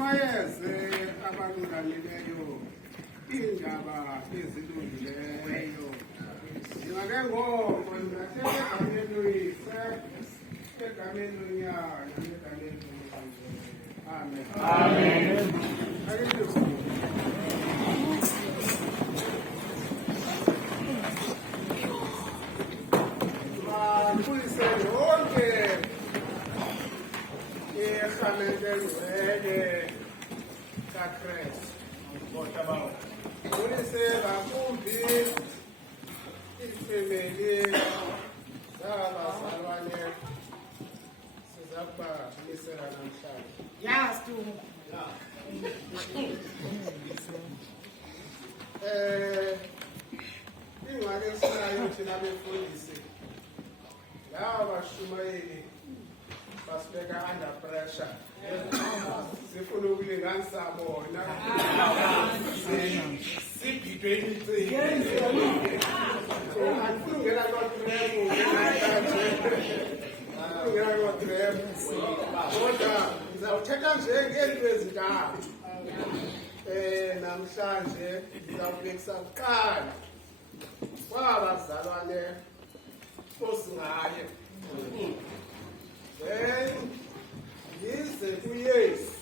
ashumayeze abalulamileyo iindaba ezilungileyo. Ndingake ngoko ndingathetha egameni loyise, egameni lonyana, egameni lomkhulu. Amen. Amen. Mandibuyise yonke irhamente engcwele kaKrestu. Ndibuyise ngakumbi iifemeli zabazalwane siza kubamisela namhlanje. Yes, tu. Ingxaki esinayo thina befundisi, laba bashumayeli basibeka under pressure. Sifuna ukulinganisa bona. Sigidwe imicimbi. So andifuni ungena kwatremo, ungena kwatremo. Kodwa ndizawuthetha nje ngeento ezintathu. Namhlanje ndizawubekisa kuqala kwabazalwane osingaye. Then yize kuYesu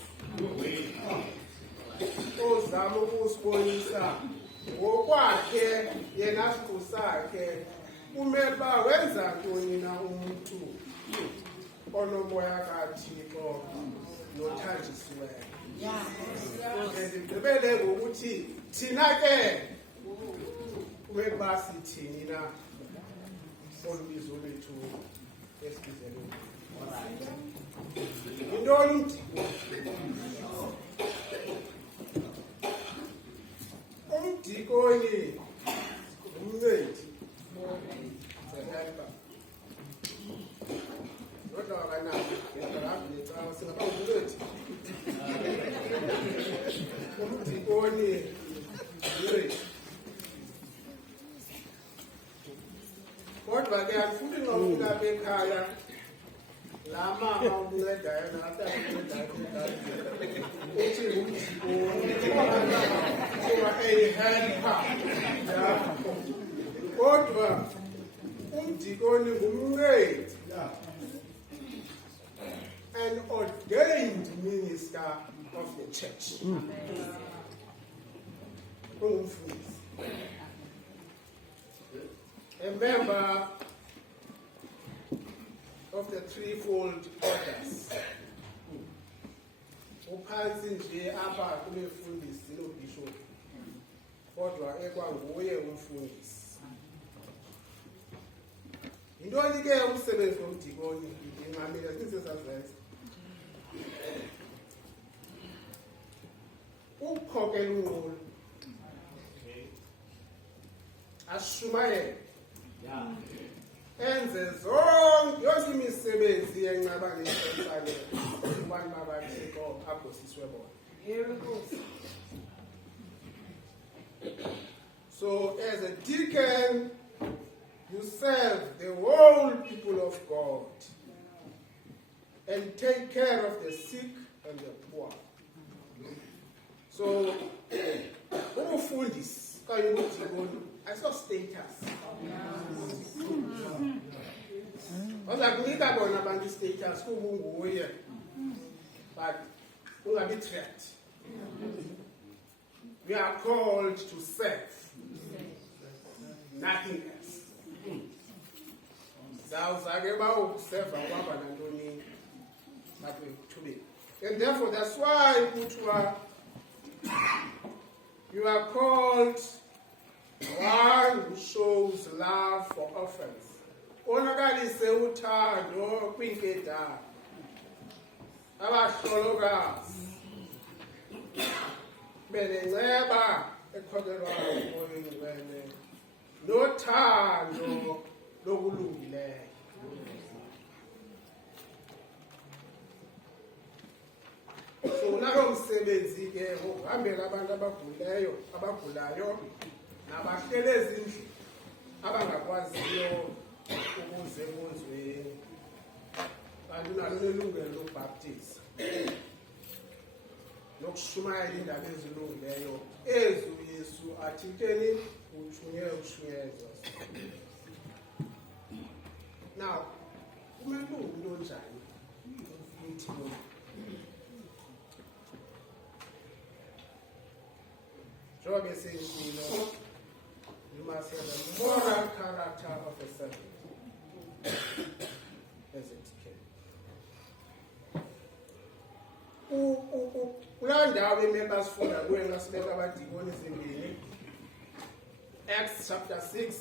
ozama ukusibonisa ngokwakhe yena siqu sakhe umeba wenza ntoni na umuntu onomoya kaThixo nothanjisiweyo. Ndigqibele ngokuthi thina ke umeba sithini na olubizo lethu esibizelo. Yintoni umdiko? Umdikoni ngumncedi. Kodwa akanako ngedraft necawa singaba ngumncedi. Umdikoni ngumncedi. Kodwa ke andifuni nxa ufika bekhaya la mama umncedayo natancedayo uthi ngumdikoni kuba eyihelper. Kodwa umdikoni ngumncedi, an ordained minister of the church. Ungumfundisi, a member of the threefold orders. Uphansi nje apha kumefundisi nobishop, kodwa ekwanguye umfundisi. Yintoni ke umsebenzi womdikoni? Ndinqamile sisesazenza ukukhokela unqulu, ashumayele, enze yonke imisebenzi yencabanisi emhlabeni abantu bakaThixo agosiswe bona. So as a deacon, you serve the whole people of God and take care of the sick and the poor. So umfundisi kanye nomdikoni ayiso status. Oza kunika bona abantu status kuba unguye, but ungabi threat. We are called to serve, nothing else. Zawuzake bawukuseva kwaba nantoni bathi kuthubeni. And therefore that's why you are called one who shows love for orphans. Onakalise uthando kwinkedama. Abahlolokazi benenceba ekhokelwayo emoyeni wene nothando lokulungileyo. So nalo msebenzi ke uhambela abantu abagulayo nabahlele ezindlini abangakwaziyo ukuze bonzweni. Kanti nalo nelungelo lokubhaptiza. nokushumayela indaba ezilungileyo ezu Yesu athitheni ushunyezwa. Now, umuntu onjani uThimothi? Njengoba sengilo, you must have a moral character of a servant, as it can. Kulaa ndawo imele sifunda kuyo xa sibeka abadikoni ezimbini, Acts chapter 6,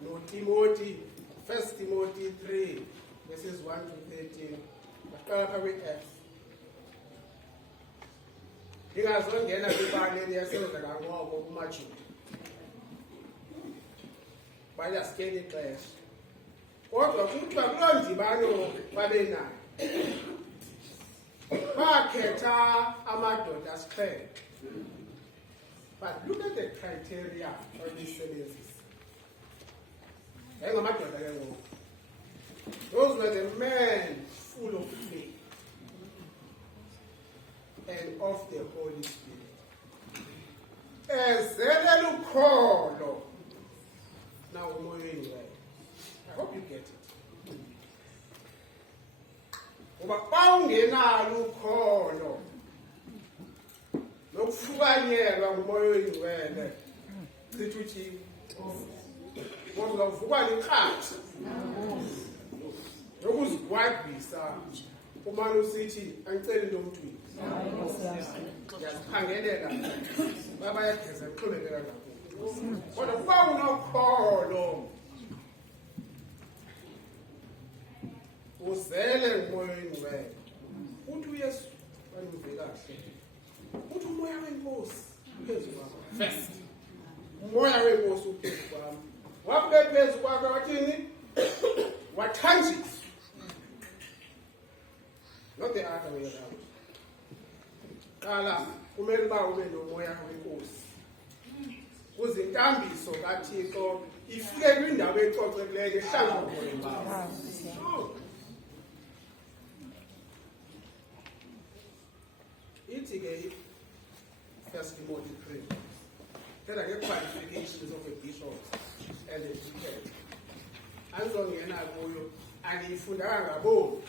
no Timothy, 1 Timothy 3, verses 1 to 13. Baqala phaa kwi-Acts. Ndingazongena kwibali eliyasenza kangoko kumaJuda. Bayasikela ixesha. Kodwa kuthiwa kuloo ndibano babenayo, bakhetha amadoda asixhenxe. But look at the criteria of these services. Ngamadoda ke ngoku. Those were the men full of faith and of the Holy Spirit. Ezele lukholo. Now umoyeni wayo. I hope you get it. Ngoba xa ungenalo ukholo nokufukanyelwa ngumoyeni wele, cithi uthi ngoba uvukwa liqhathi nokuzigwadisa umane usithi angicela into omntwini. Yazikhangelela babayageza kuqhubekeka ngakubo. Kodwa kuba unokholo uzele ngumoyeni wele, uthi uYesu banive kahle, uthi umoya wenkosi uphezu kwakho. First, umoya wenkosi uphezu kwami. Waphe phezu kwakho wathini? Wathanjiswa. Not the other way around. Qala kumele uba ube nomoya wenkosi. Kuze intambiso kaThixo ifike kwindawo ecocekileyo ehlanjwa ngumoya wakho. Ithi ke 1 Timothy 3. Tell the qualifications of a bishop and a deacon. Anzongena kuyo andiyifundanga ngaboni.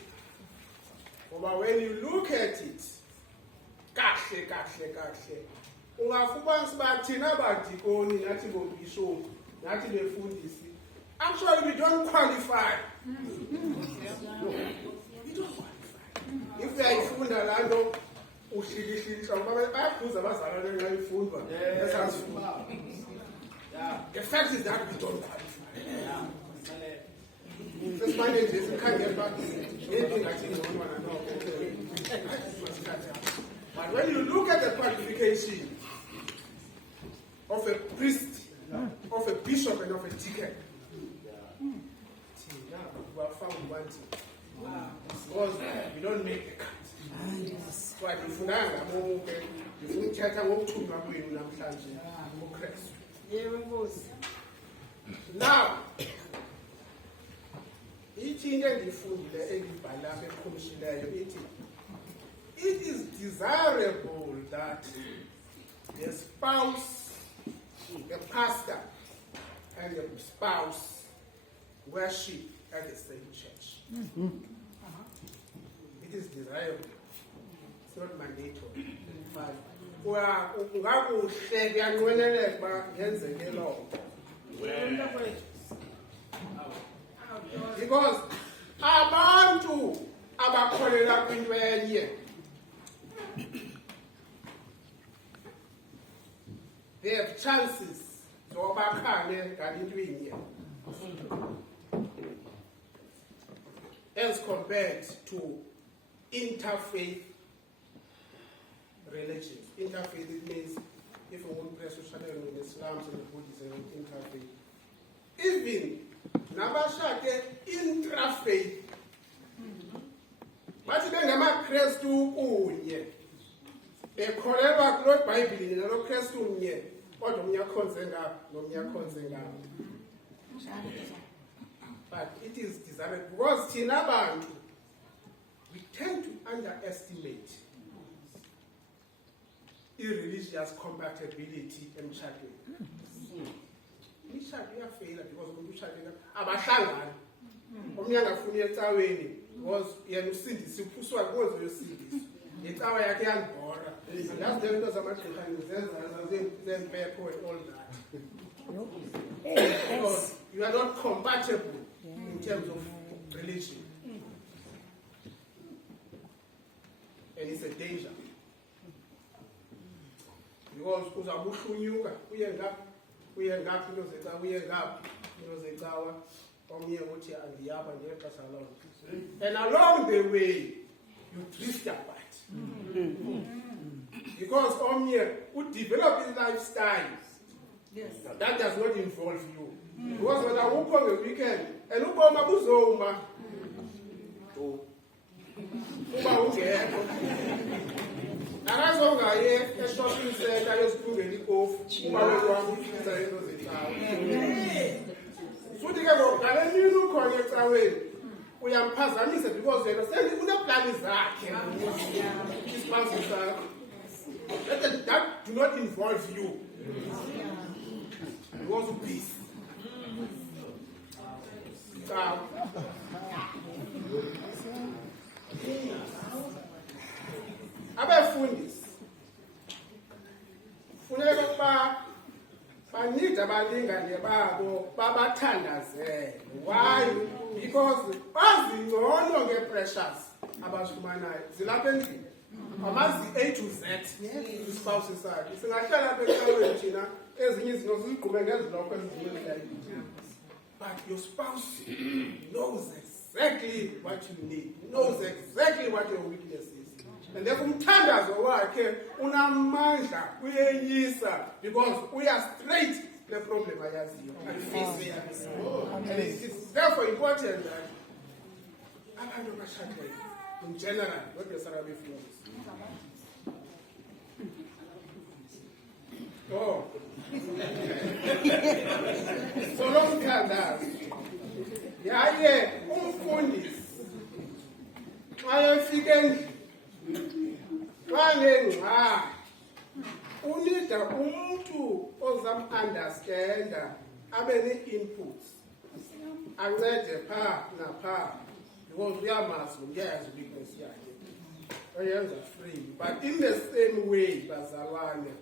Ngoba when you look at it, kahle, ungafumanisa uba thina badikoni nathi ngobishop, nathi befundisi, actually we don't qualify. No, we don't qualify. If uyayifunda laa nto uhlilihlilisha, ngoba bayabuza abazalwane nxa ifundwa esasifunda. The fact is that we don't qualify. Sesimane nje sikhangela uba yinto engathi ngcono noko. But when you look at the qualification of a priest, of a bishop, and of a deacon, because we don't make the cut. So I ndifundanga bonke, ndifuna ukuthetha ngokuthunywa kwenu namhlanje ngoKristu. Yebo Nkosi. Now, ithi into endiyifundile engibhala apha eqhumshileyo ithi, it is desirable that the spouse, the pastor, and the spouse worship at the same church. It is desirable. It's not mandatory. But kungakuhle kuyanqweneleka uba yenzeke loo nto. Because abantu abakholela kwinto enye, they have chances zobakhale ngalinto inye as compared to interfaith religions. Interfaith, it means if you want to press in Islam and the Buddhism, interfaith. Even nabashake intrafaith, bathi bengamaKrestu kunye, bekholelwa kuloo Bhayibhile nalo Krestu kunye, kodwa omnye akhonze ngapha nomnye akhonze ngapha. But it is desirable because thina bantu we tend to underestimate i-religious compatibility emtshadweni. Imishado iyafeyila because umuntu ushadile abahlangani. Omnye angafuni ecaweni because yena usindisa uphuswa kuze uyosindisa. Icawa yakhe yangibhora. Andazi le nto zamagqirha zenza zempepho and all that. Because you are not compatible in terms of religion. And it's a danger. Because uzabuhlunyuka uye ngaphi into zecawa omnye uthi andiyapha ngexesha lonke. And along the way you drift apart. Because omnye develop a lifestyle that does not involve you. Because when I walk on the weekend and uboma buzoma uba ungekho akazongaye e-shopping center yosithungela ikofu uba wekwami ufikisa into zecawa. Futhi ke ngale mini ukhona ecaweni uyamphazamisa because yena uneplani zakhe isiphansi sakho that do not involve you because of peace. Abafundisi funeka ukuba banida abalingane babo babathandazele. Why? Because bazingcono nge-pressures abazifumanayo zilapha endlini. Amazi A to Z ispouse sakhe. Singahlala apha ecaweni thina ezinye izinto zizigqume ngezilokho ezizimelayo. But your spouse knows exactly what you need, knows exactly what your weakness is. And therefore umthandazo wakhe unamandla uyeyisa because we are straight the problem ayaziyo. And it's therefore important that abantu abashadile in general, not necessarily friends. Oh. So long thandazo. Yaye umfundisi xa efika endlini xa nengxaki unida umuntu ozam-understanda abe nee-inputs ancede phaa naphaa because uyamazi uyayazi weakness yakhe oyenza free. But in the same way bazalwane,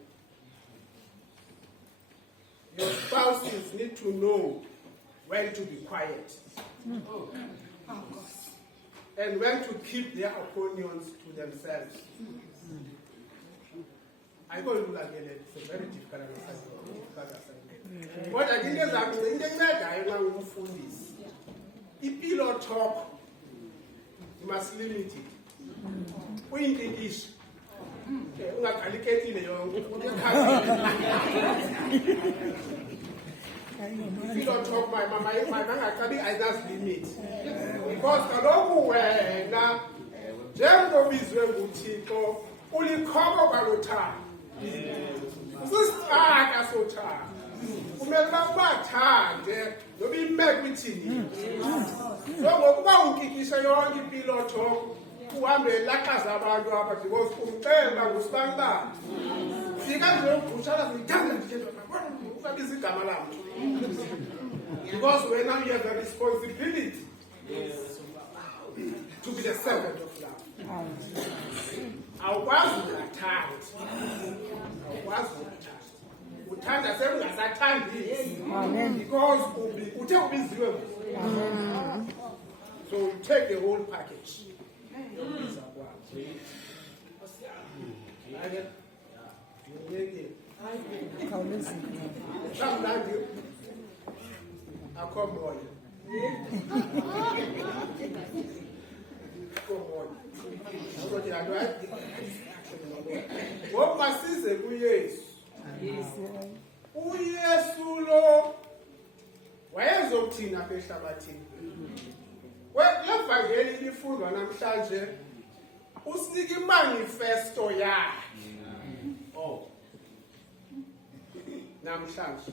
your spouses need to know when to be quiet and when to keep their opinions to themselves. I go look at it, it's a very difficult assignment. But I think that in the matter, I want to phone this. If pillow talk, you must limit it. We in English. If you don't talk, my man actually I just limit. Because kaloku wena njengobizwe nguThixo ulikhobo kwalothando. Usisaka sothando. Kumele bathande noba imeko ithini. So ngokuba unkikisha yonke impilo talk uhambe laqaza abantu apha because umcela ngusibani. Fika nje uqhutshana ngithanda ndithetha ukabiza igama lami. Because when now you have the responsibility to be the servant of love. Awukwazi ukuthanda. Awukwazi ukuthanda. Uthanda sekungasathambisi. Because uthe ubiziwe. So you take the whole package. Masize kuYesu. uYesu lo wayezokuthina apha ehlabathini. Evangeli lifundwa namhlanje usinika imanifesto yakhe. Namhlanje.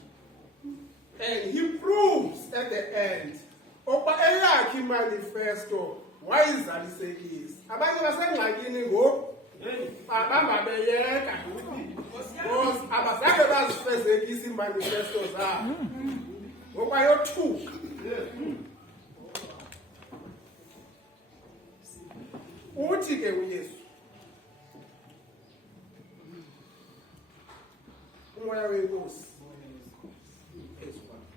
And he proves at the end oba eyakhe imanifesto wayizalisekisa. Abanye basengxakini ngoku abangabeyeka wazifezekisa imanifesto zabo ngokwayothuka. Uthi ke uYesu, umoya wenkosi phezu kwakhe,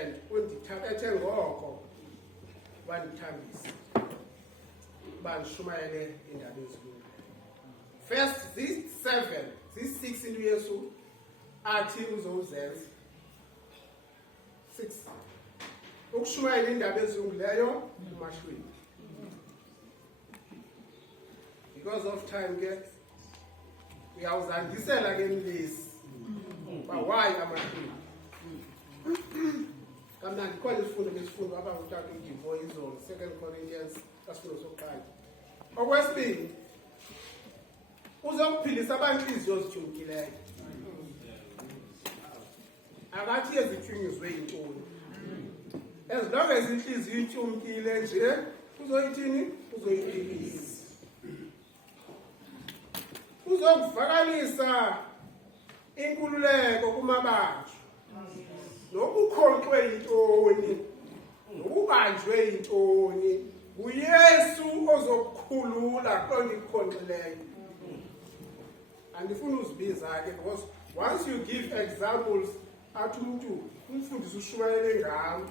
and undithabethe ngoko wandithambisa bandishumayele indaba ezilungileyo. First, these 6 into Yesu athi uzozenza. 6. Ukushumayela indaba ezilungileyo emashweni. Because of time ke uyawuzandisela ke mlisi. But why amashweni? Kamnandi khona isifundo apha ngutata uDivo izolo, 2 Corinthians kasifundo sokuqala. Okwesibini, uzokuphilisa abantu inhliziyo ezithukileyo. Akathi ezithunyuzwe yintoni. As long as inhliziyo ityumkile nje, uzoyithini? Uzoyiphilisa. Uzokuvakalisa inkululeko kumabanjwa. Nokukhonkxwe yintoni, nokubanjwe yintoni, uYesu ozokukhulula kule nto ikukhonkxileyo. Andifuna uzibiza ke, because once you give examples, athi umfundisi ushumayele ngawo.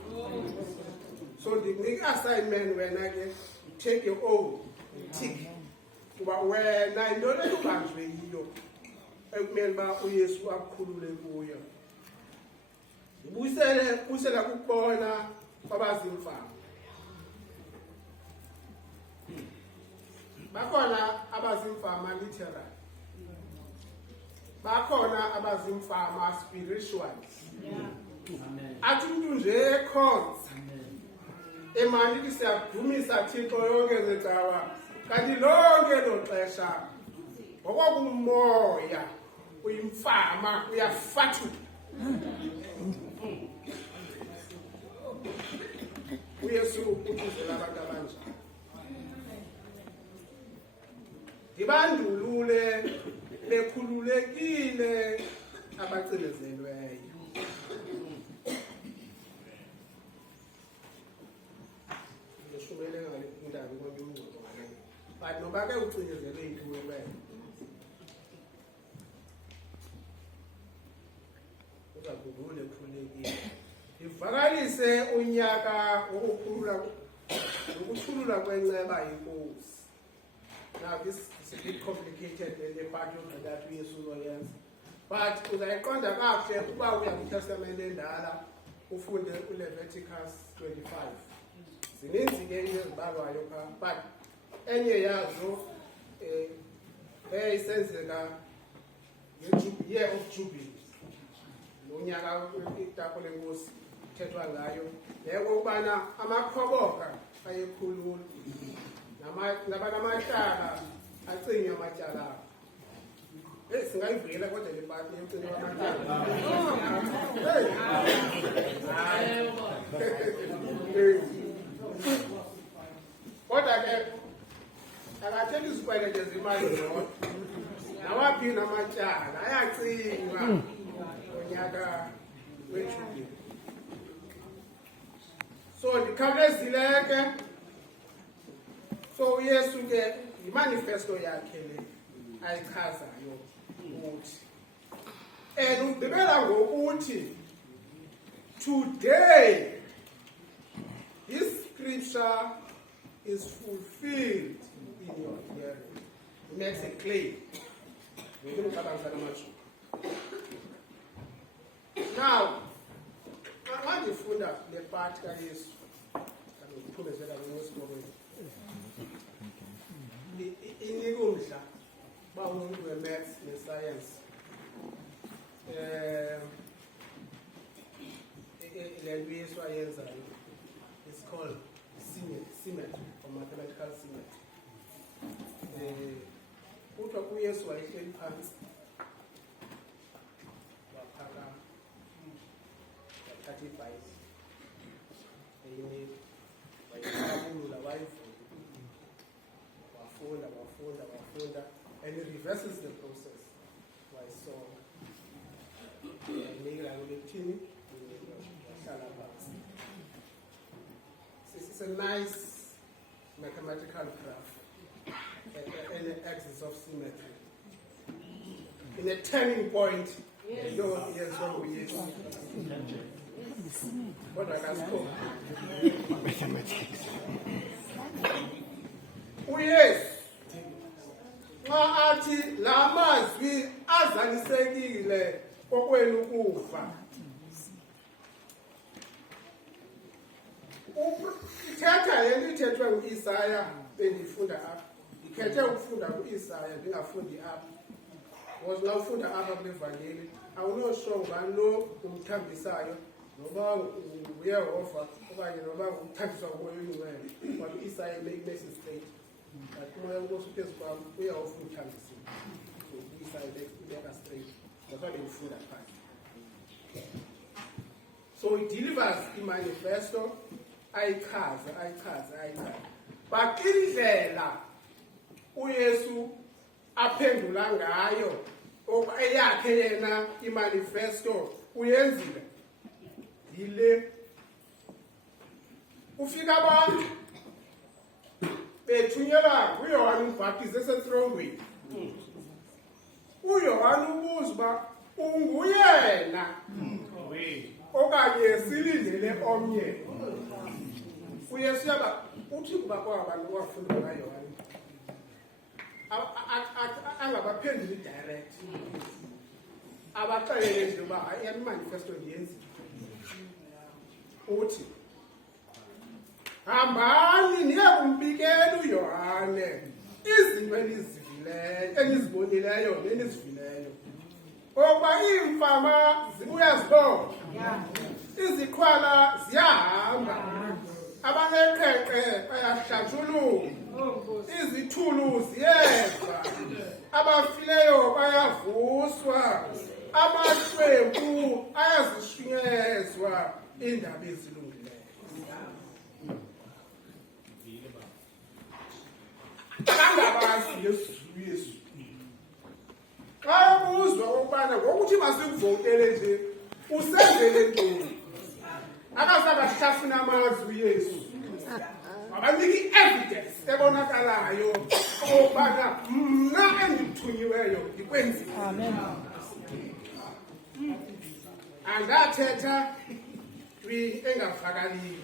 So ndikunika assignment wena ke, take your own, tick. Kuba wena intoni ebanjwe yiyo ekumele uba uYesu akukhulule kuyo. Busela kukubona kwabazimfama. Bakhona abazimfama literal. Bakhona abazimfama spiritual. Athi umuntu nje ekhonza. Emani lithi siyadumisa Thixo yonke ngecawa. Kanti lonke lo xesha ngokwakumoya uyimfama uyafathuka. uYesu ukhuzela abantu abanjani. Ndibandulule bekhululekile abacinezelweyo. Ngishumele ngale indaba konke umngcwabo ngale. But noba ke ucinezelwe intululeko. Uzakubule khulekile. Ivakalise unyaka ukuthulula kwenceba yenkosi. Now this is a bit complicated the part of that uYesu uzoyenza. But uzayiqonda kahle ukuba uya kuTestament endala ufunde uLeviticus 25. Zininzi ke into ezibalwayo pha, but enye yazo isenzeka year of Jubilee. Unyaka itapho lenkosi thethwa ngayo yebo ukubana amakhoboka ayekhulula nabanamatyala acinywa amatyala. Singayivela kodwa le part yemcinywa amatyala. Kodwa ke akatheli izikwelete zemali zodwa. Nawaphi namatyala ayacinywa unyaka weJubilee. So ndikhawulezile ke. So uYesu ke imanifesto yakhe le ayichazayo ukuthi ugqibela ngokuthi today this scripture is fulfilled in your hearing. It makes a claim. Now, I ndifunda le part kaYesu ndiphumezela ngoSibongile. Inika umdla ba umuntu we-maths ne-science. Le nto uYesu ayenzayo is called symmetry or mathematical symmetry. Kuthiwa uYesu wayehleli phansi waphakama wathatha ibhayibhile eyinika wayiqabula wayivula wafunda and it reverses the process. wayisonga nginika kulethini wahlala phansi. It's a nice mathematical graph and an axis of symmetry. In a turning point, yes, what I can score. Yes. Xa athi la mazwi azalisekile kokwenu kufa. Ithetha le nto ithethwe ngu-Isaya bendifunda apha. Ndikhethe ukufunda ku-Isaya ndingafundi apha. Because xa ufunda apha kule vangeli awunosho ngubani lo umthambisayo noba nguYehova okanye noba ngumthambiswa ngumoya oyingcwele. Ngoba u-Isaya makes it straight. But umoya uNkosi uphezu kwam uYehova umthambisile. U-Isaya ibeka straight. That's why bendifunda phantsi. So it delivers the manifesto. Ayichaza. But indlela uYesu aphendula ngayo eyakhe yena imanifesto uyenzile yile. Ufika abantu bethunyelwa nguYohane uMbhaptizi esetrongweni. uYohane ubuza uba unguyena okanye silindele omnye. uYesu yaba uthi kuba kwabantu wafunda ngaYohane angabaphenduli direct, abaxelele nje uba hayi manifesto ndiyenzile. Uthi hambani niye kumbikela uYohane izinto enizibonileyo nenizivileyo, okuba iimfama zibuya zibona, iziqhwala ziyahamba, abaneqheqhe bayahlanjuluka, izithulu ziyeva, abafileyo bayavuswa, amahlwempu ayazishunyezwa, iindaba ezilungileyo. Kangabazi Yesu. Xa ubuzwa ukubana ngokuthi masikuvotele nje usenzele ntoni, akasabahlafuna amazwi uYesu. Abanika i-evidence ebonakalayo okubana mna endithunyiweyo ndikwenzile. Amen. Andathetha engavakaliyo.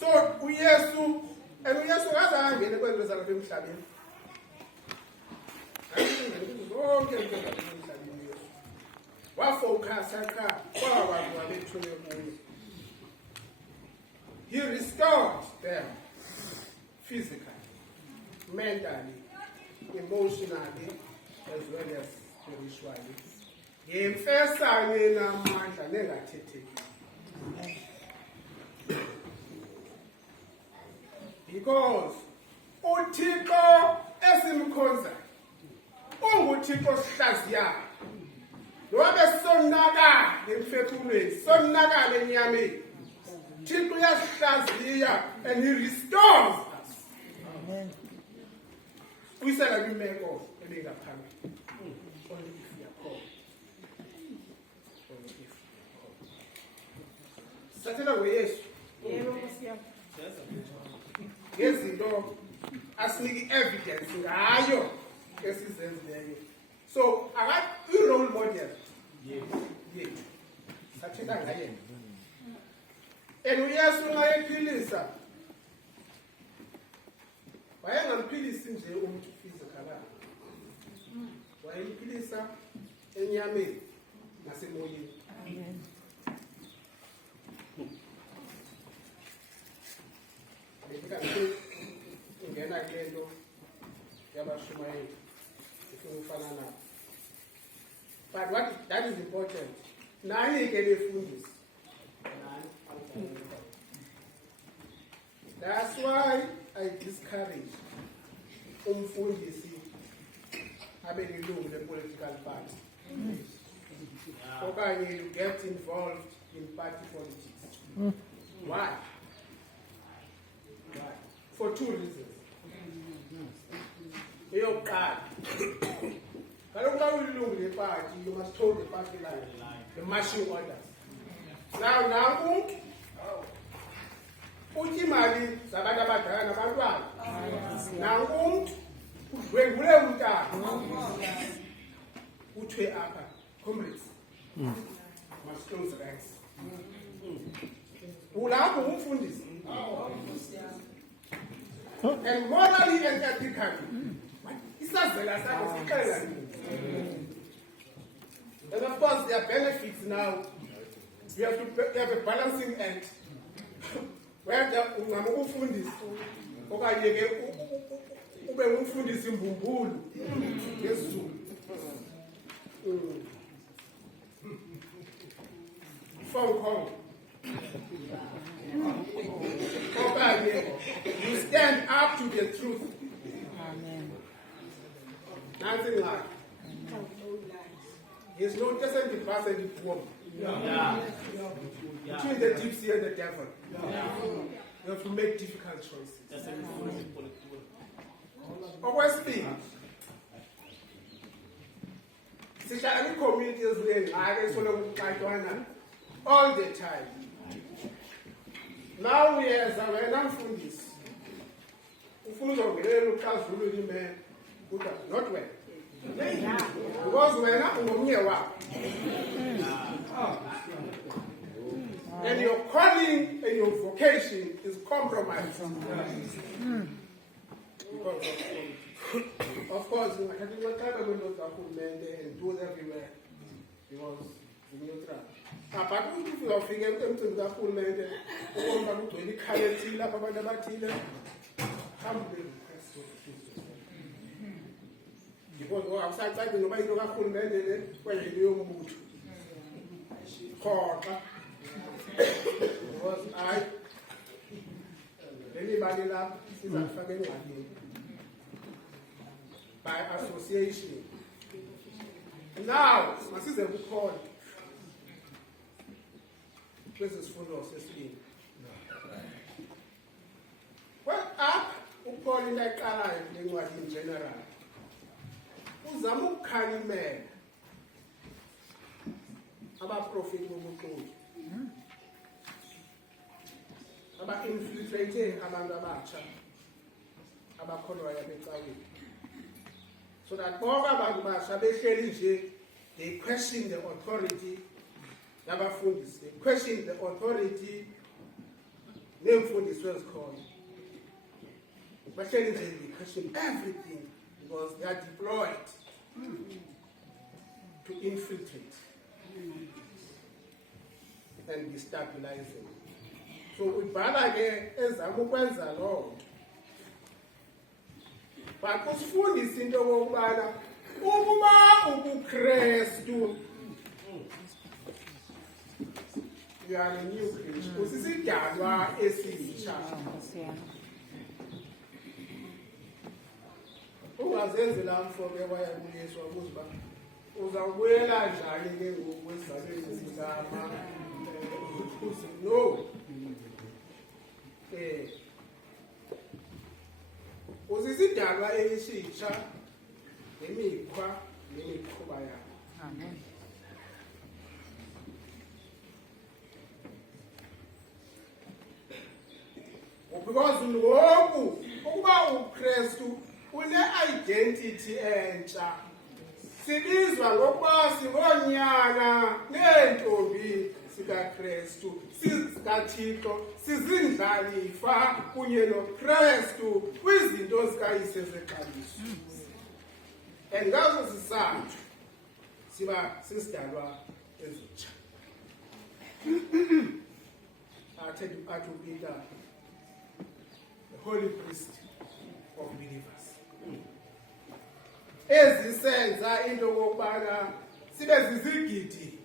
So uYesu kaze angene kwezinto zalapha emhlabeni. Zonke izinto zalapha emhlabeni Yesu wafowukhasa qha kwabantu abethunywe kuyo. He restored them physically, mentally, emotionally, as well as spiritually. Ngemfesane namandla nengathetheki. Because uThixo esimkhonza unguThixo sihlaziyayo. Nobe sonakala emphefumulweni, sonakala enyameni, Thixo uyasihlaziya and he restores us. Amen. Kwisela kwimeko ebingaphambili. Only if we are called. Only if we are called. Sathela ngoYesu. Yebo Nkosi yami. Ngezinto asiniki evidence ngayo esizenzileyo. So i-role model yethu sathela ngaye. And uYesu nxa ephilisa wayengamphilisi nje umuntu physically, wayemphilisa enyameni nasemoyeni. Amen. Ungena kule nto yabashumayeli ifuna ufana nabo. But that is important. Nani ke lefundisi? That's why I discourage umfundisi abe lilungu le-political party. Okanye you get involved in party politics. Why? For two reasons. Eyokuqala, You must hold the party line, the marching orders. Now, uthi imali zabantu abadala nabantwana. Now, udlwengule umntana. Uthiwe apha, comrades. Must close the ranks. Ulapho umfundisi. And morally and ethically, isazela sakho sixelela nini? And of course, there are benefits now. You have a balancing act. Where ungumfundisi okanye ke ube ngumfundisi imbumbulu ngesizulu. Phone call. You stand up to the truth. Amen. Nothing like. There's no doesn't divide any war. Between the deep sea and the devil. You have to make difficult choices. Always speak. Sihlala community ezingaka all the time. Now we as a mfundisi. Ufuna uzongelela uxazululo ime kodwa not well. Because wena ungomnye wakho. And your calling and your vocation is compromised. Because of course, you have to look at the windows of and do it everywhere. Because in your trap. But if you are figuring out to the full lady, or to any Kayatila, Babadatila, humbly request of Jesus. Because outside the nobody don't have full lady, where you move. Because I, anybody love is a family by association. Now, my sister will call. This is full of 16. Well, up, upon like in general. Uzamu Kalimel about prophet Mubuku. About infiltrating Amandabacha. About Konoya Betawi. So that Boga Bagba, they question the authority. They question the authority. Name for this was called. But they question everything because they are deployed to infiltrate and destabilizing. So we balage ezamukwenza Lord. But kusifundisa into yokubana ukuba ubuKristu you are a new creation. Usisidalwa esitsha. Ungazenzela mfoke waya kuYesu ukuba uzawubuyela njani ke ngokwesizathu sikama. No. Usisidalwa esitsha nemikhwa nemikhuba yakho. Amen. Because ngoku ukuba uKristu une-identity entsha. Sibizwa ngokuba singonyana neentombi sikaKristu, sikaThixo, sizindlalifa kunye noKristu kwizinto zikayise zexabiso. And ngaso sisathu siba sisidalwa ezitsha. Athi uPeter, holy priest of believers. Ezisenza into yokubana sibe zizigidi.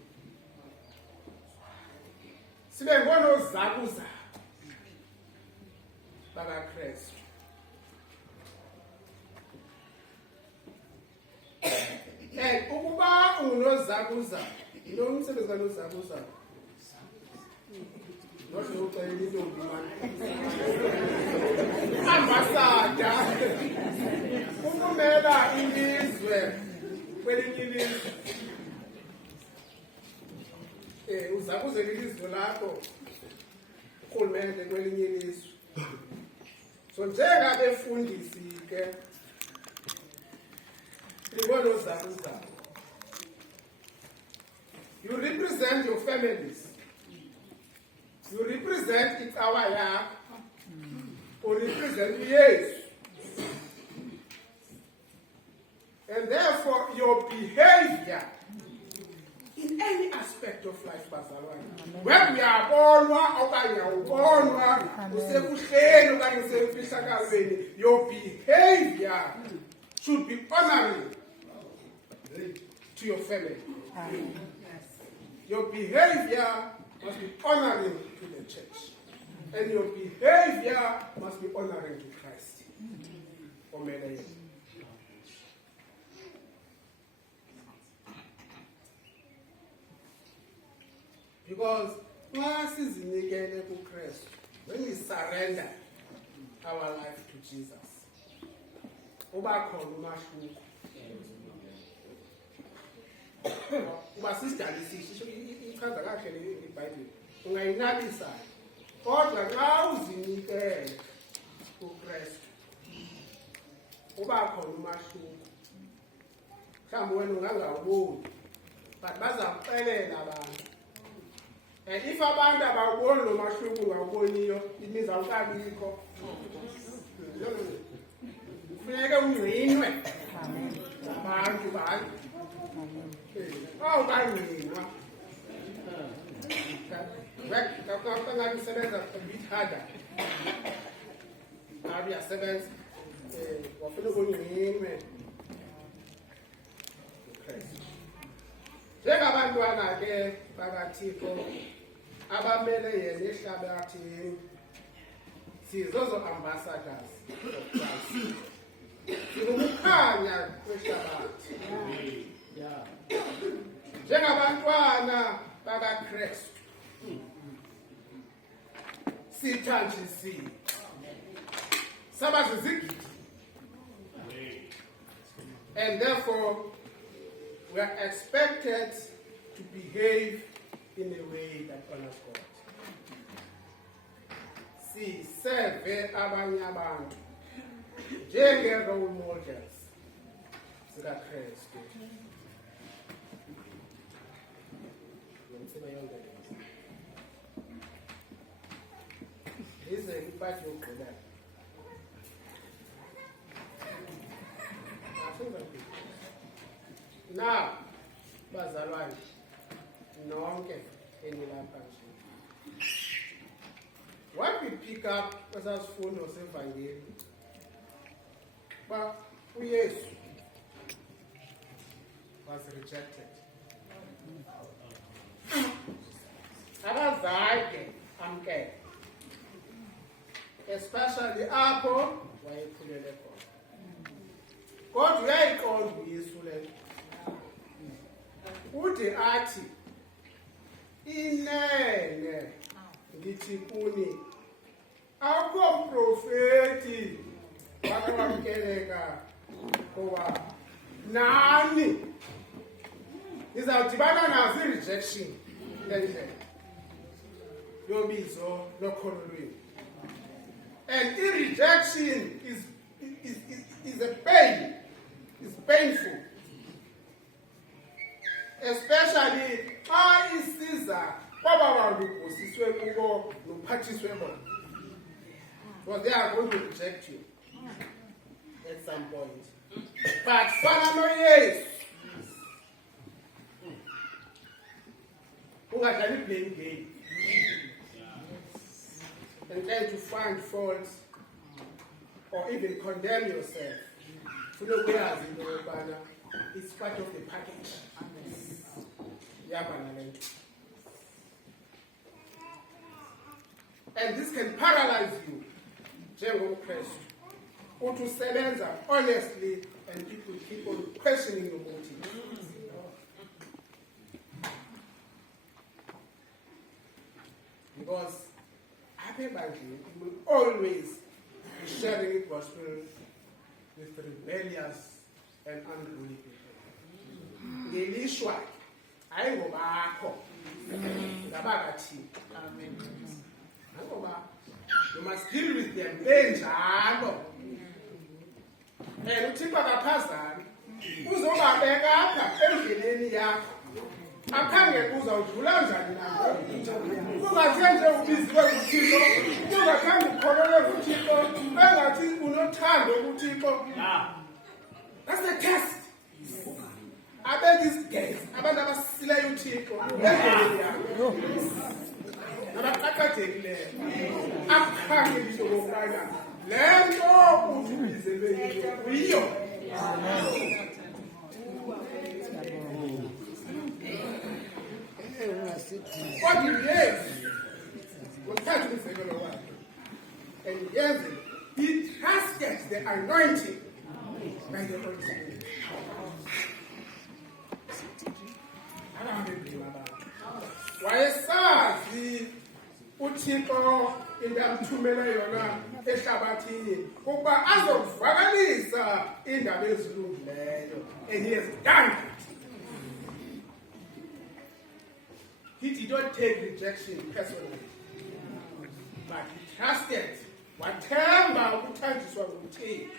Sibe ngonozakuza bakaKristu. Ukuba unozakuza, unomsebenzi kanozakuza. Ambassador, ukumela ilizwe kwelinye ilizwe uzakuzela ilizwe lakho urhulumente kwelinye ilizwe. So njengabefundisi ke libona uzakuza, you represent your families, you represent icawa yakho, urepresent uYesu. And therefore, your behavior in any aspect of life, whether we are born or your behavior should be honoring to your family. Your behavior must be honoring to the church. And your behavior must be honoring to Christ. Amen. Because once is indicated to Christ, when we surrender our life to Jesus, uba sisidalisisho ichaza kahle iBhayibheli ungayinabisa kodwa xa uzinikele kuKristu uba khona umahluko. Mhlawumbe wena ungangawuboni but bazakuxelela abantu. And if abantu abawuboni lo mahluko ungawuboniyo, it means awukabikho. Kufuneka ungcinwe abantu bani. Awukangcinwa. Ngathi usebenza a bit harder. Ngathi uyasebenza wafuna ukungcinwe. Njengabantwana ke bakaThixo abamele yena ehlabathini, sizozo ambassadors of Christ. Singukukhanya kwehlabathi. Njengabantwana bakaKristu sithanjisiwe sabazizigidi. And therefore we are expected to behave in a way that honors God. Siseve abanye abantu njenge-role models zikaKristu. Lize iphathi yokugqibela. Now, bazalwane nonke enilapha nje, what we pick up kwesasifundo sevangeli ba uYesu was rejected. Akazange amkele, especially apho wayekhulele khona. Kodwa uyayiqonda uYesu le uthi athi inene ndithi kuni akho profeti wakwamkeleka kowa nani izawudibana nazo i-rejection endlela yobizo lokholo lwenu. And i-rejection is a pain, is painful. Especially xa isiza kwaba bantu ubhusiswe kubo nophathiswe bona. Because they are going to reject you at some point. But fana noYesu ungadlali blame game and try to find faults or even condemn yourself. Funeka uyazi into yokubana it's part of the package. And this can paralyze you, njengomKristu, to sebenza honestly and people keep on questioning your motives. Because everybody will always be sharing the gospel with rebellious and unruly people. ngelishwa hayi ngobakho ngabakathini. Ngoba you must deal with them benjalo. Uthixo akaphazami uzobabeka apha endleleni yakho akhange uzawudlula njani na ungathi nje ubiziwe kuThixo ungakhange ukholelwe kuThixo engathi unothando kuThixo. That's the test. Abek isigeza abantu abasileyo uThixo endleleni yakho nabaqaqathekileyo akhange lisho kokubana le nto uzibizelwe yiyo. What he is was touching the second one. And yes, he trusted the anointing by the Holy Spirit. Wayesazi uThixo into amthumela yona ehlabathini ukuba azokuvakalisa indaba ezilungileyo, and he has done it. He did not take rejection personally, but he trusted. Wathemba ukuthanjiswa nguThixo,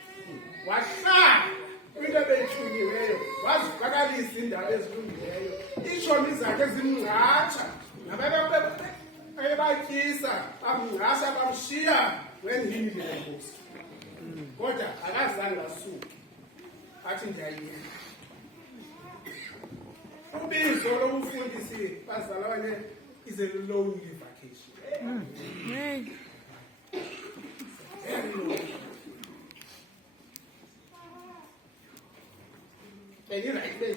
wahlala into ebeyithunyiweyo, wazivakalisa indaba ezilungileyo. Iitshomi zakhe zimngcatsha nabantu ayebatyisa bamngcasha bamshiya when he needed a boost. Kodwa akazange asuke athi ndiyayiyeka. Ubizo lobufundisi bazalwane is a lonely vacation. Very lonely. And you're right there,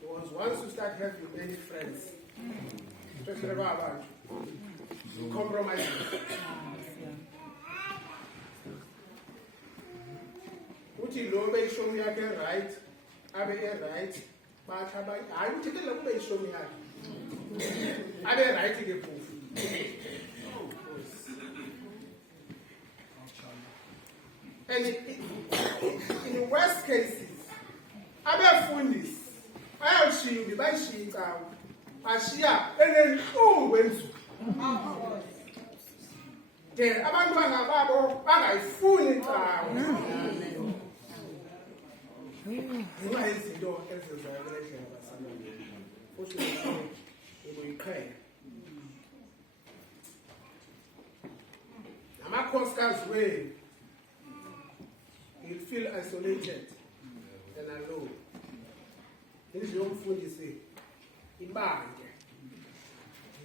because once you start having many friends, especially about you compromise. Uthi lo beyishomi yakhe right, abe right. Hayi uthikele kube ishomi yakhe abe right ke phofu. And in the worst cases abefundisi bayawushinga bayishiya icawa bashiya enenhlungu enzuku de abantwana babo bangayifuni icawa ngenxa yezinto ezenzayo kule ndlela basamele futhi ubuyiqhela namakhosikazi wenu you'll feel isolated and alone. Indlu yomfundisi ibange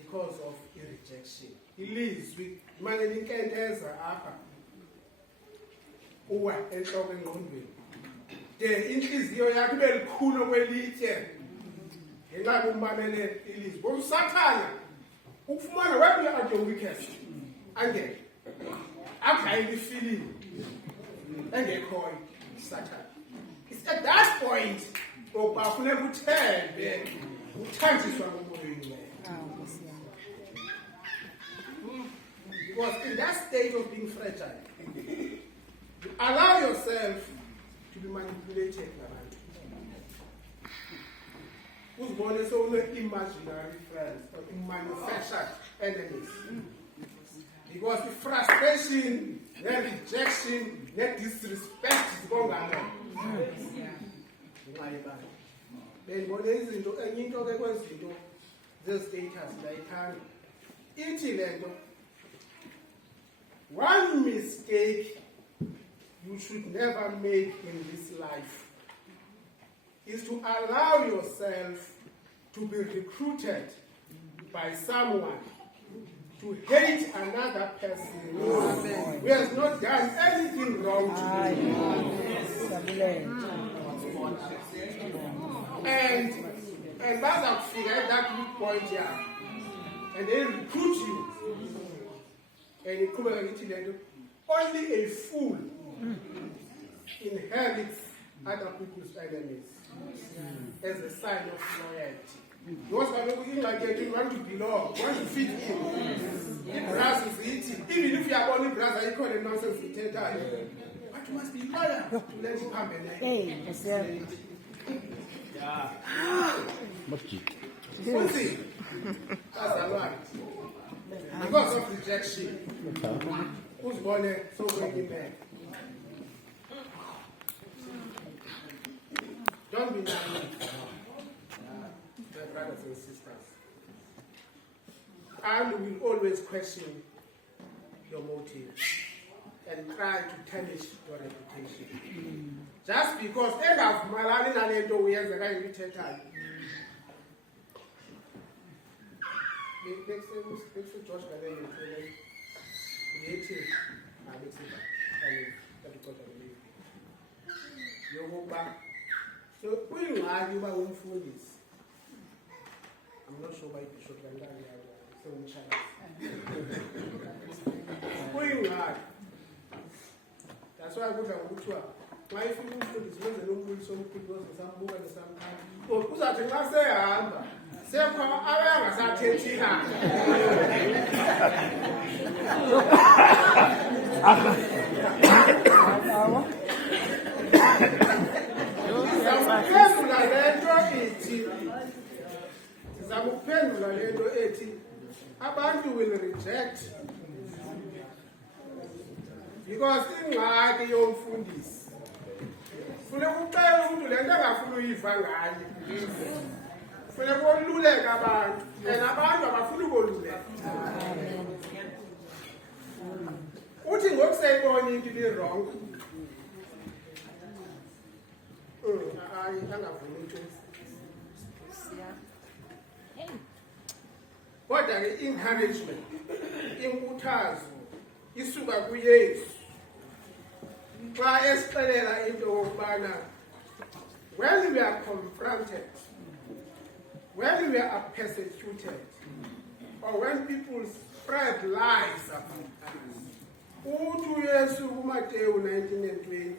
because of rejection. Ilizwi imane linkenteza apha uwa enhloko engqondweni. De inhliziyo yakho ibe likhulu kwelitye ngenxa yokumamele ilizwi. Bomsathana ukufumana wena ade weakest angeke akhayi feeling engekhoyo Satan. It's at that point ukuba kufuneka uthembe uthanjiswa ngumoya. Because in that state of being fragile, you allow yourself to be manipulated ngabantu. Uzibone imaginary friends or manufactured enemies. Because the frustration, the rejection, the disrespect is going on. Bengibone izinto enye into ke kwezinto ze-status ndayithanda ithi le nto, one mistake you should never make in this life is to allow yourself to be recruited by someone to hate another person who has not done anything wrong to you. And that's at that weak point here. And they recruit you. And it comes only a fool inherits other people's enemies as a sign of loyalty. Those are looking like they want to belong, want to fit in. Even if you are only brother, you call them nonsense to tell that. But you must be loyal to let it happen. Kunzima bazalwane because of rejection uzibone sokwenye imeko. Don't be naive, my brothers and sisters. And we will always question your motive and try to tarnish your reputation. Just because engavumelani nale nto uyenzeka yithethayo. Josh Galen uyethi abesiba kalicotha leyo. Yokuba kuyingxaki uba umfundisi. I'm not sure why you should run down so kuyingxaki. That's why kudla ngokuthiwa xa ifuna umfundisi wenze nombuliso omkhulu wesambuka nesamkhaya. Uzathi xa sehamba sekho abangasathethi kahle. Sizamuphendula lento ethi abantu will reject because ingxaki yomfundisi funeka ucela umuntu le nto angafuni uyiva ngayo. Funeka ukoluleka abantu and abantu abafuni ukoluleka. Uthi ngokuseyibona into ili-wrong angavumi into kodwa ke encouragement, inkuthazo isuka kuYesu xa esixelela into yokubana when we are confronted, when we are persecuted, or when people spread lies about us, uthi uYesu kuMateyu 19:20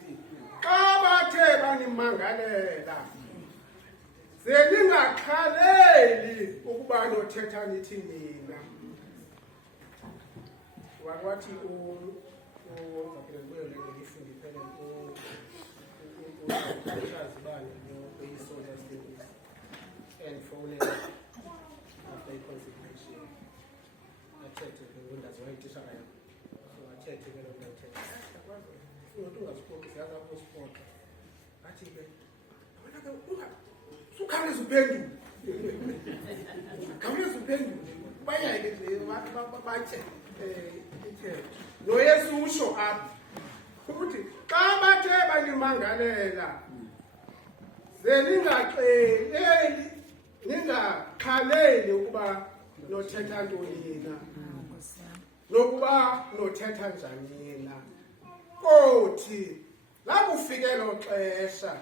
xa bathe banimangalela seningakhaleli ukuba nothetha nithi nina. Wathi and phone after consecration athethe ke ngondazi wayitisha ngayo athethe ke lo athethe ufuna ungasiphoki siyaza kusport athi ke wena ke ukhawuleza uphendule khawuleza uphendule bayeke nje bathe ithethe noYesu usho apha ukuthi xa bathe banimangalela zeningaqeleli ningakhaleli ukuba nothetha ntoni na nokuba nothetha njani na kothi lakufike lo xesha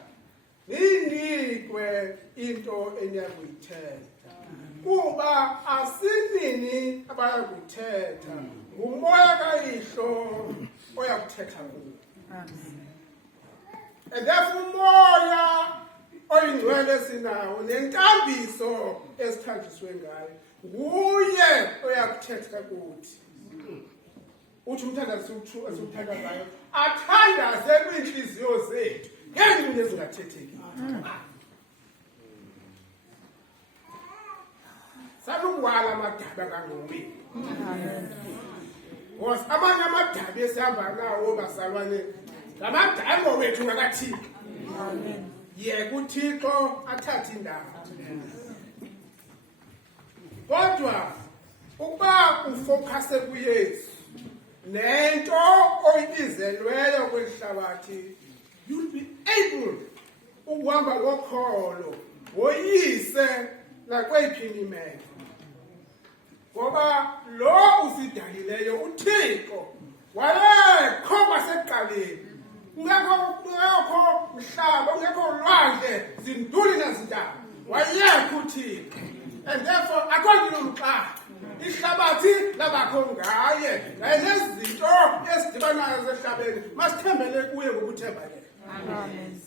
ninikwe into eniyakuyithetha kuba asinini abayakuthetha ngumoya kaYihlo oyakuthetha kuwo. And therefore umoya oyingcwele sinawo nenkambiso esithanjiswe ngayo nguye oyakuthetha kuthi. Uthi umthandazo esiwuthanda ngayo athandaze kwiintliziyo zethu ngezinto ezingathetheki. Salukwala amadaba kangomini. Because amanye amadabi esihamba nawo bazalwane ngamadaba wethu ngakathini. Amen. Ye kuThixo athathe indawo. Kodwa ukuba ufocuse kuYesu nento oyibizelweyo kwehlabathi, you'll be able ukuhamba ngokholo woyise nakweyiphi imeko. Ngoba lo usidalileyo uThixo wayekho kwasekuqaleni. Ungekho mhlaba, ungekho lwandle, zinduli nezintaba. Wayekho uThixo. And therefore akho nomxaka. Ihlabathi labakho ngaye. Nezinto esidibanayo zehlabeni masithembele kuye ngokuthemba yena. Amen.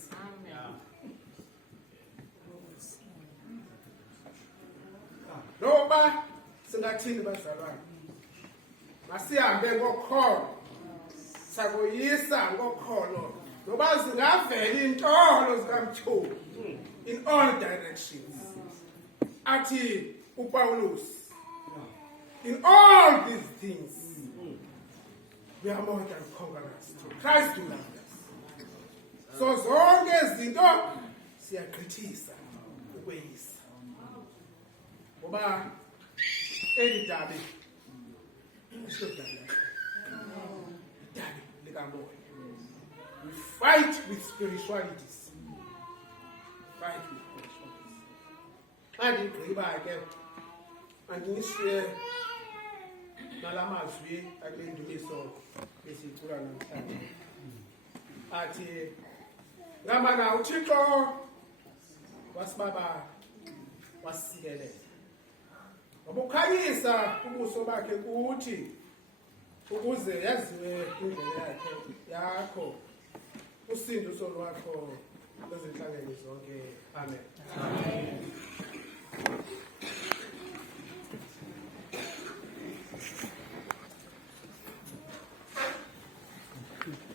Noba singathini bazalwane. Masihambe ngokholo. Sakoyisa ngokholo. Noba zingavela intolo zikaMthubi. in all directions. Athi uPaulus, in all these things, we are more than conquerors through Christ who loved us. So zonke izinto siyagqithisa ukweyisa. Ngoba eli dabi idabi likamoya. We fight with spiritualities. Fight with spiritualities. Xa ndigqiba ke andinisiye nala mazwi akule ndumiso esiyicula namhlanje. Athi ngamana uThixo wasibaba wasikelela. Wabukhanyisa ubuso bakhe kuthi ukuze yaziwe indlela yakho usindiso lwakho kwezinhlangene zonke. Amen.